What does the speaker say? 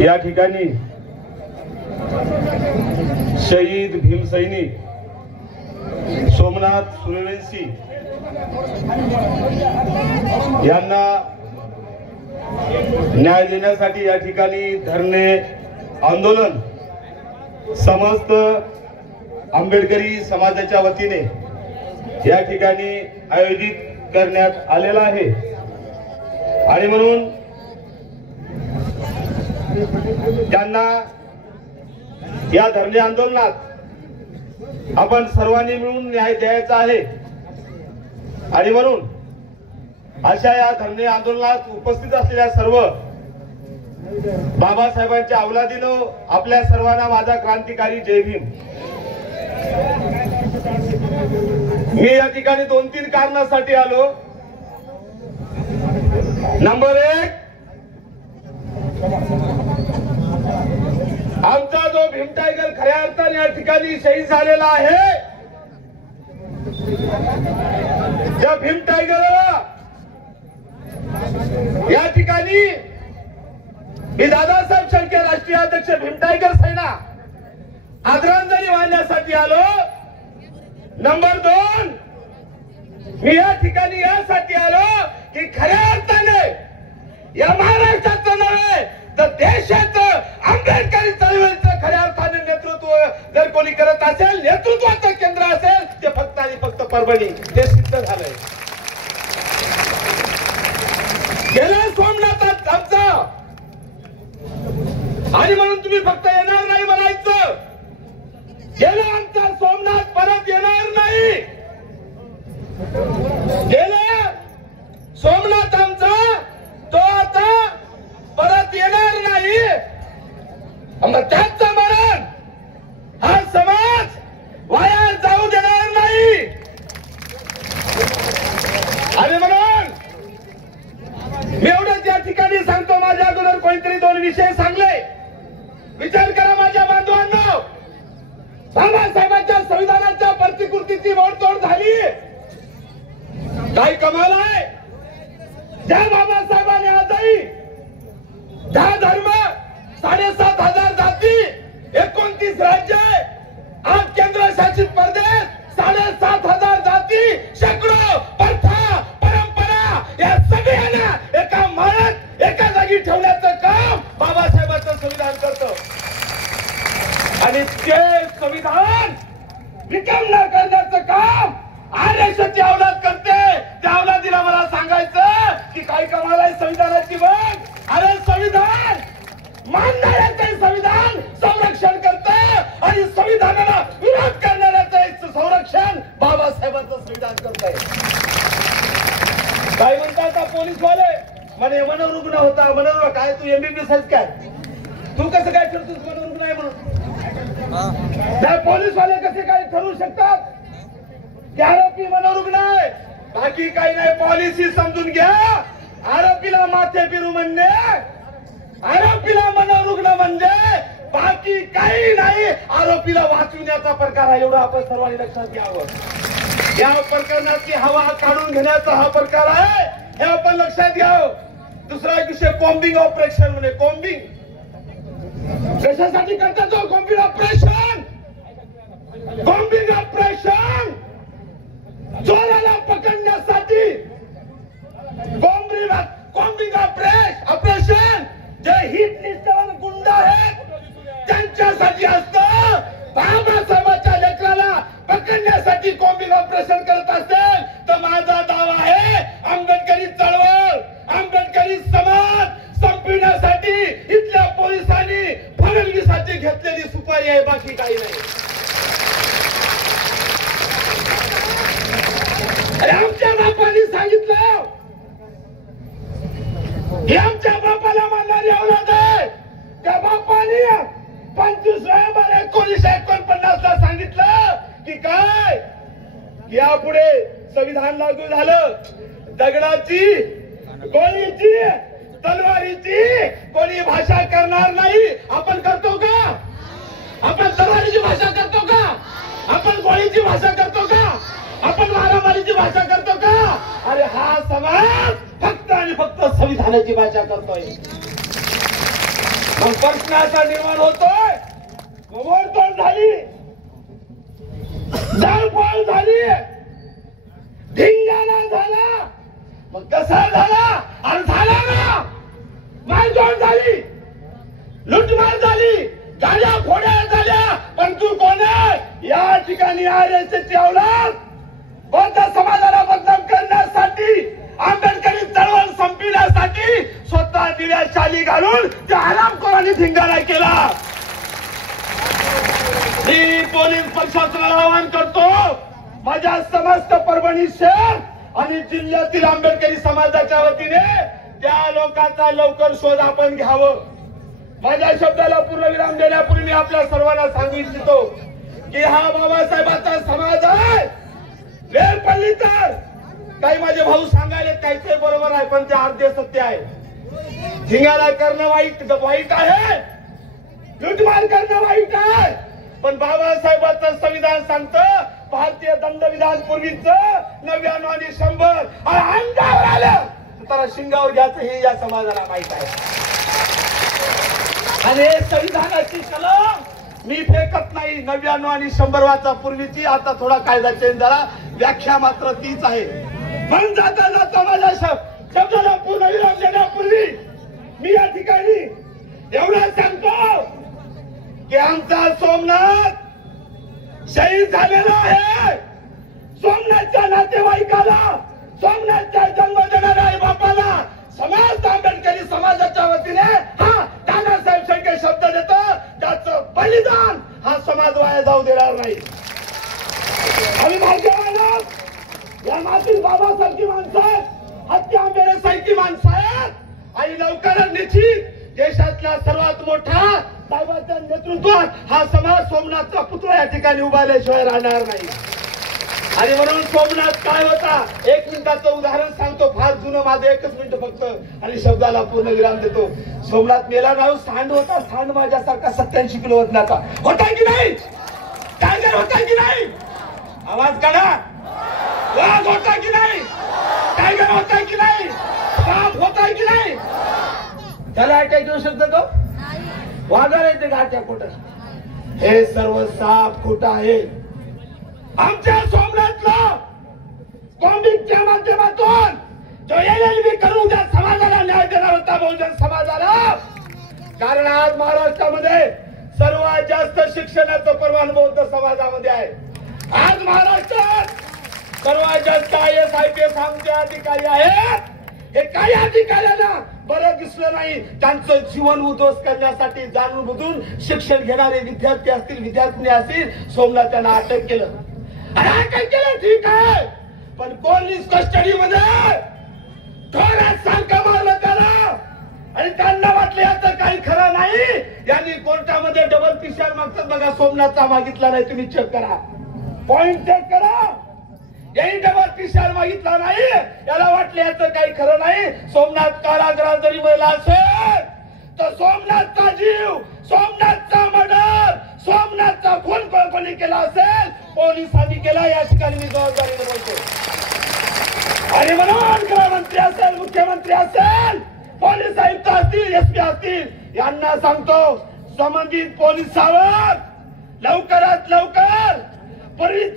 या ठिकाणी शहीद भीमसैनिक सोमनाथ सूर्यवंशी यांना न्याय देण्यासाठी या ठिकाणी धरणे आंदोलन समस्त आंबेडकरी समाजाच्या वतीने या ठिकाणी आयोजित करण्यात आलेला आहे। आणि म्हणून त्यांना या धरणे आंदोलनात आपण सर्वांनी मिळून न्याय द्यायचा आहे। आणि म्हणून अशा या धरणे आंदोलनात उपस्थित असलेल्या सर्व बाबासाहेबांच्या अवलादीनं आपल्या सर्वांना माझा क्रांतिकारी जय भीम। मी या ठिकाणी 2-3 कारणासाठी आलो। नंबर 1, आमचा जो भीम टायगर खऱ्या अर्थाने या ठिकाणी शहीद झालेला आहे, त्या भीम टायगरला या ठिकाणी मी दादासाहेब शेळके राष्ट्रीय अध्यक्ष भीम टायगर सेना आदरांजली वाहण्यासाठी आलो। नंबर 2, मी या ठिकाणी यासाठी आलो की खऱ्या अर्थाने या महाराष्ट्राचं नव्हे तर देशाचं आंबेडकरी चळवळीचं खऱ्या अर्थाने नेतृत्व जर कोणी करत असेल, नेतृत्वाचं केंद्र असेल, ते फक्त आणि फक्त परभणी, हे सिद्ध झालंय। गेल्या सोमनाथात आमचं, आणि म्हणून तुम्ही फक्त येणार नाही म्हणायचं, गेला आमचा सोमनाथ परत येणार नाही। गेला सोमनाथ आमचा तो आता परत येणार नाही। त्याचं मरण हा समाज वाया जाऊ देणार नाही। आणि म्हणून मी एवढंच या ठिकाणी सांगतो, माझ्या अगोदर कोणीतरी 2 विषय सांगले, विचार करा माझ्या बांधवांनो। बाबासाहेबांच्या संविधानाच्या प्रतिकृतीची मोडतोड झाली, काय कमाल आहे। ज्या बाबासाहेबांनी आजही 10 धर्म, 7,500 जाती, 29 राज्य, 8 केंद्रशासित प्रदेश, 7,500 जाती, शेकडो प्रथा परंपरा, या सगळ्यांना एका माळ्यात एका जागी ठेवण्याचं काम बाबासाहेबांचं संविधान करतं। आणि ते संविधान विकमना करण्याचं काम आरएसएसची अवलाद करते। त्या अवलादीला मला सांगायचं की काय कमाल आहे संविधानाची बघ। अरे संविधान मानणाऱ्याचं संविधान संरक्षण करतं आणि संविधानाला विरोध करणाऱ्याचं संरक्षण बाबासाहेबांचं संविधान करतंय। काय म्हणतात पोलीसवाले, म्हणे मनोरुग्ण होता, मनोरुग्ण काय, तू एमबीबीएस आहेस काय, तू कसं काय ठरतोस मनोरुग्ण आहे म्हणून? त्या पोलीसवाले कसे काय ठरवू शकतात की आरोपी मनोरुग्ण आहे? बाकी काही नाही, पॉलिसी समजून घ्या। आरोपीला माथे फिरू म्हणणे, आरोपीला मनोरुग्ण म्हणजे बाकी काही नाही, आरोपीला वाचविण्याचा प्रकार आहे। एवढं आपण सर्वांनी लक्षात घ्यावं। या प्रकरणाची हवा काढून घेण्याचा हा प्रकार आहे, हे आपण लक्षात घ्यावं। दुसरा एक विषय कॉम्बिंग ऑपरेशन, म्हणजे कॉम्बिंग कशासाठी करतात? तो कॉम्बिंग ऑपरेशन, कॉम्बिंग ऑपरेशन चोराला पकडण्यासाठी कॉम्बिंग ऑपरेशन जे हिट लिस्टवर गुंड आहेत त्यांच्यासाठी असतं। बाबासाहेबांच्या लेकराला पकडण्यासाठी कॉम्बिंग ऑपरेशन करत असेल तर माझा दावा आहे आंबेडकरी चळवळ, आंबेडकरी समाज संपविण्यासाठी इथल्या पोलिसांनी फडणवीसाची घेतलेली सुपारी आहे, बाकी काही नाही। आमच्या बापाने सांगितलं, हे आमच्या बापाला मानणारी अवलाद आहे। त्या बापाने 25 नोव्हेंबर 1949 ला सांगितलं की काय, यापुढे संविधान लागू झालं, दगडाची, गोळीची, तलवारीची कोणी भाषा करणार नाही। आपण करतो का? आपण तलवारीची भाषा करतो का? आपण गोळीची भाषा करतो का? आपण मारामारीची भाषा करतो का? अरे हा समाज फक्त आणि फक्त संविधानाची भाषा करतोय। मग प्रश्न असा निर्माण होतोय, मोडतोड झाली, जाळपोळ झाली, धिंगाणा झाला, मग कसा झाला? आणि झाला ना, मारझोड झाली, लुटमार झाली, गाड्या फोड्या झाल्या, पण तू कोण आहे? या ठिकाणी आरएसएसची औलाद बौद्ध समाजाला बदनाम करण्यासाठी, आंबेडकरी चळवळ संपविण्यासाठी स्वतः दिव्या शाली घालून त्या हरामखोरांनी धिंगाणा केला. मी पोलीस प्रशासनाला आवाहन करतो, माझ्या समस्त परभणी शहर आणि जिल्ह्यातील आंबेडकरी समाजाच्या वतीने त्या लोकांचा लवकर शोध आपण घ्यावं. माझ्या शब्दाला पूर्णविराम देण्यापूर्वी मी आपल्या सर्वांना सांगू इच्छितो की हा बाबासाहेबांचा समाज आहे. वेळ पडली तर काही माझे भाऊ सांगायला काहीच बरोबर आहे, पण ते अर्धे सत्य आहे. धिंगाणा करणं वाईट आहे, लुटमार करणं वाईट आहे, पण बाबासाहेबांचं संविधान सांगतं भारतीय दंडविधान पूर्वीच 99 आणि 100 अंगावर आलं तर शिंगावर घ्यायचं हे या समाजाला माहित आहे. आणि संविधानाची कलम मी फेकत नाही. 99 आणि 100 वाचा पूर्वीची, आता थोडा कायदा चेंज झाला, व्याख्या मात्र तीच आहे. म्हणून जाता जाता माझ्या शब्दाला पूर्णविराम देण्यापूर्वी मी या ठिकाणी एवढं सांगतो की आमचा सोमनाथ शहीद झालेला आहे. सोमनाथच्या नातेवाईकाला, सोमनाथच्या जन्म देणाऱ्या आई बापाला समस्त आंबेडकरी समाजाच्या वतीने हा दादासाहेब शेळके शब्द देतो, त्याचं बलिदान हा समाज वाया जाऊ देणार नाही. आम्ही भाग्यवान आहोत, या मातीत बाबासारखी माणसं आहेत, हत्या आंबेडकरांसारखी माणसं आहेत, आणि लवकरच निश्चित देशातला सर्वात मोठा साहेबांच्या नेतृत्वात हा समाज सोमनाथचा पुतळा या ठिकाणी उभारल्याशिवाय राहणार नाही. आणि म्हणून सोमनाथ काय होता, 1 मिनिटाचं उदाहरण सांगतो, फार जुनं, माझं 1च मिनिट फक्त, आणि शब्दाला पूर्ण विराम देतो. सोमनाथ मेला राहू सांड होता, सांड माझ्यासारखा 87 किलो वजनाचा होता की नाही? टायगर होता की नाही? आवाज काढा. वाघ होता की नाही? टायगर होता की नाही? साप होता की नाही? त्याला अटॅक येऊ शकतो का? वाघाला येते का अटॅक? खोटं. हे सर्व साप खोटं आहे. आमच्या सोमनाथला कॉम्बिंगच्या माध्यमातून जो LLB करून त्या समाजाला न्याय देणार होता, बहुजन समाजाला. कारण आज महाराष्ट्रामध्ये सर्वात जास्त शिक्षणाचं प्रमाण बौद्ध समाजामध्ये आहे. आज महाराष्ट्रात सर्वात जास्त IAS IPS आमचे अधिकारी आहेत. हे काही अधिकाऱ्यांना बरं दिसलं नाही, त्यांचं जीवन उद्ध्वस्त करण्यासाठी जाणून बुजून शिक्षण घेणारे विद्यार्थी असतील, विद्यार्थिनी असतील, सोमनाथ त्यांना अटक केलं. अटक केलं ठीक आहे, पण पोलीस कस्टडी मध्ये थोड्यात सारखं मारलं त्याला, आणि त्यांना वाटलं याचं काही खरं नाही. यांनी कोर्टामध्ये डबल PCR मागतात बघा, सोमनाथचा मागितला नाही, तुम्ही चेक करा, पॉइंट चेक करा. यांनी डबल PCR मागितला नाही, याला वाटलं याचं काही खरं नाही. सोमनाथ कारागृहात जरी मेला असेल तर सोमनाथचा जीव, सोमनाथचा मर्डर, सोमनाथचा खून कोणी केला असेल, पोलिसांनी केला, या ठिकाणी मी जबाबदारीने बोलतो. आणि म्हणून गृहमंत्री असेल, मुख्यमंत्री असेल, पोलीस आयुक्त असतील, SP असतील, यांना सांगतो, संबंधित पोलिसावर लवकरात लवकर